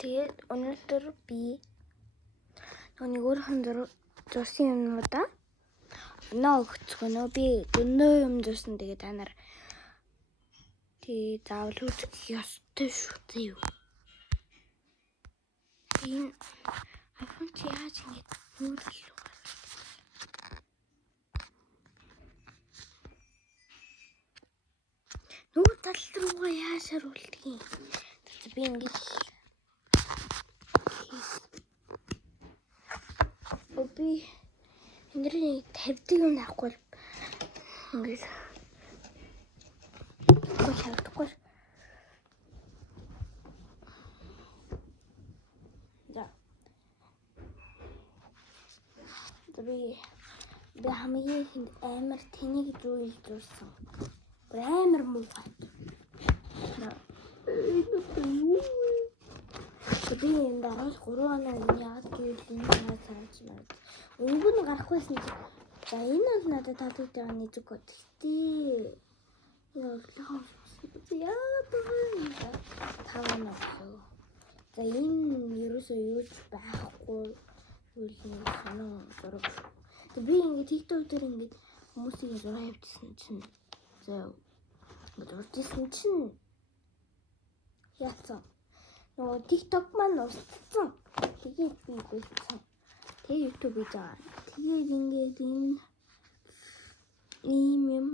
Тэгээд өнөөдөр би нэг өөрхөн зурсан юмнуудаа өгцгөнөө би дөндөө юм зурсан. Тэгээд та нар заавал үзэх ёстой шүү дээ юу. Энэ iPhone яаж ингэж нүүрлээ. Нөгөө тал руугаа яашаар үлдгийг. Би ингэж би энэний 50 юм авахгүй ингэж шаардахгүй. Би хамгийн амар тэнийг зүйл зурсан. Амар муухай. Би энэ дараал 3 хоног яагаад гэвэл энэ ханаа цааш байна. Өнгө нь гарахгүйсэн чи. За энэ бол надад татдаг нэг зүг гот. Гэтээ яагаад таван авах. За энэ ерөөсөө юу ч байхгүй. Үлний санаа зураг. Би ингэ TikTok дээр ингэ хүмүүсийн зураг авчихсан чинь. За урдсан чинь яатсан. Нөгөө TikTok маань устсан. Тэгээд би гүйцсэн. Тэгээ YouTube хийж байгаа. Тэгээд ингээд энэ юм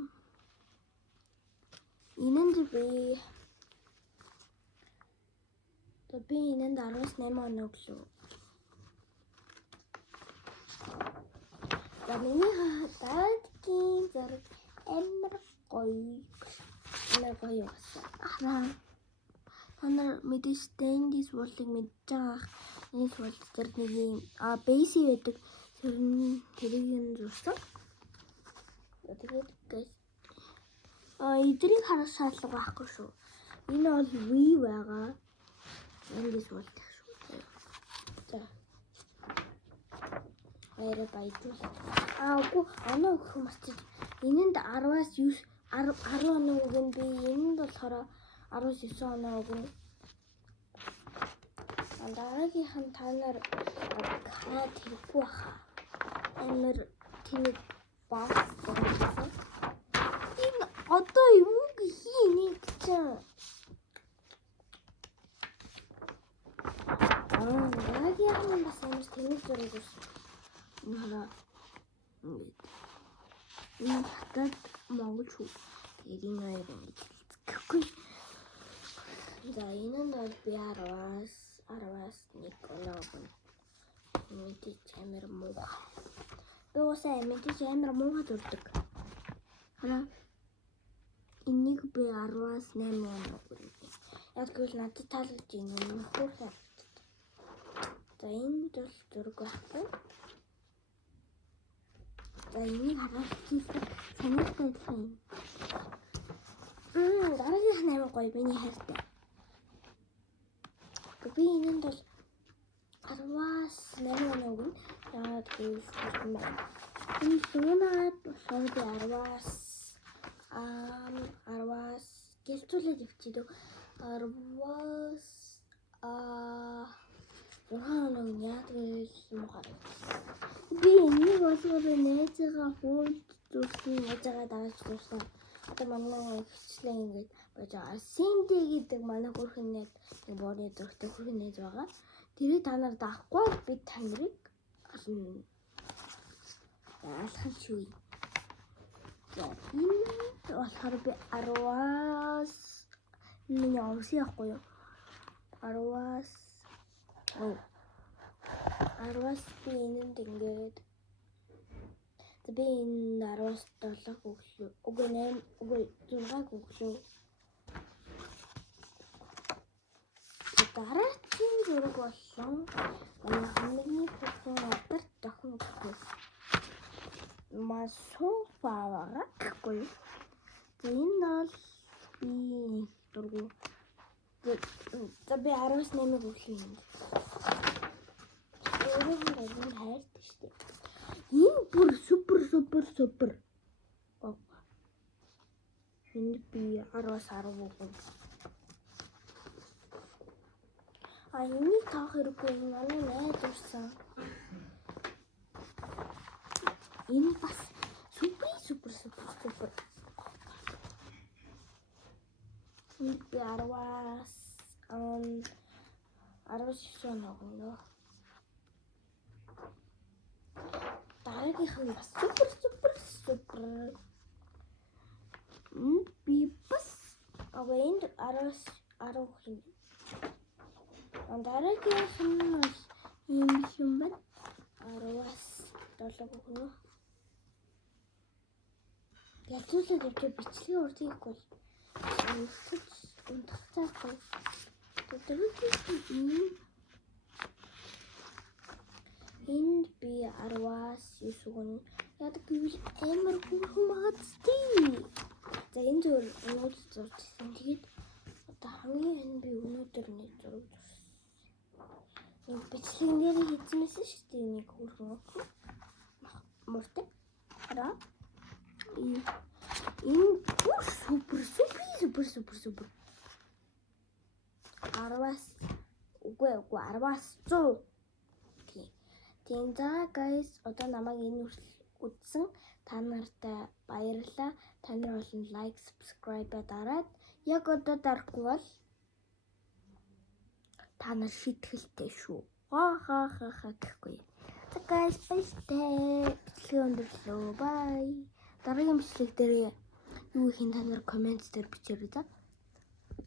энэнд би энэнд 18 оног лөө. За миний хатадгийн зураг амар гоё. Амар гоё байна. Танар мэдээж Standis болыг мэдж байгаа. Энэ бол тэр нэг юм basic байдаг. Тэрийг нь зурсан. Тэгээд эдрийг харах шаардлага байхгүй шүү. Энэ бол V байгаа. Standis бол шүү. За. Баяр баярлалаа. Үгүй оноо өгөх мартчих. Энэнд 10-аас 9 10 оноо өгөн би энэнд болохоор 19 оноо өгөн. Дараагийнх нь та нар хараад хэрэггүй баха. Амар тэнэг баг. Энэ одоо юу хийний гэж. Дараагийнх нь бас амар тэнэг зураг өгсөн. Энэ хатад Монгол шүү. Тэгээд энэ хоёр ингэж гэхгүй. За энэ нь бол би 10-аас 1 оноо өгнө. Мэдээж амар муухай. Би уусаа мэдээж амар муухай зурдаг. Хараа. Энийг би 10-аас 8 оноо өгнө. Яг гэвэл надад таалагдж байна. Хөөхөн. За энэ бол зураг байхгүй. За энийг хараад сонирхолтой юм. Дараагийнх нь амар гоё миний хайртай. Би энэнд бол 10-аас 8 оноо өгнө. Яагаад гэвэл энэ сунаад болохоор би 10-аас гэлцүүлээд явчих дөө. 10-аас 6 оноо яагаад гэвэл муухай. Би энийг болохоор найзгаа хөөж зурсан, найзгаа дааж зурсан. Одоо манай хичлэн ингэж байж байгаа. Синди гэдэг манай хөрхөн нэг бооны зургтай хөрхөн найз байгаа. Тэрийг та нар даахгүй би та нарыг алхам шүү. За энэ болохоор би 10-аас миний онсын ахгүй юу? 10-аас би энэнд ингээд би энэ 10-аас 7 өглөө. Үгүй 6 өглөө. Дараагийн зураг болон хамгийн түрхэн алдарт охин гэх масуфавара гэхгүй. Энэ бол би дургу. За би 10-аас 8 өглөө юм. Өөрөөр хайртай штеп. Энэ бүр супер. Энд би 10-аас 10 өгнө. Энийг таах хэрэггүй манай найз урсан. Энэ бас супер. Энэ би 19 ногно. Дараагийнх нь бас супер. Би бас энд 10 хин. Дараагийнх нь ийм юм байна. 17 гэнэ. Ялцуулаад явчих бичлэгийн урдыг бол унтахтайхгүй. Энд би 19 гэнэ. Яадаг гэвэл амар хурхан багцтэй. За энэ зөвөр өнөөдөр зурчихсан. Тэгээд одоо хамгийн энэ би өнөөдөр нэг зураг зурсан. Нэг бичлэгэн дээр хийцмэсэн шүү дээ нэг хурхан муртай. Хараа. Энэ супер. 10-100. Тийм за guys одоо намайг энэ хүртэл үзсэн та нартай баярлалаа. Та нар болон лайк, subscribe дараад яг одоо дарахгүй бол та нар шитгэлтэй шүү. Ха гэхгүй. За guys баяртай. Бичлэг өндөрлөө. Bye. Дараагийн бичлэг дээр юу хийн та нар коммент дээр бичээрэй за.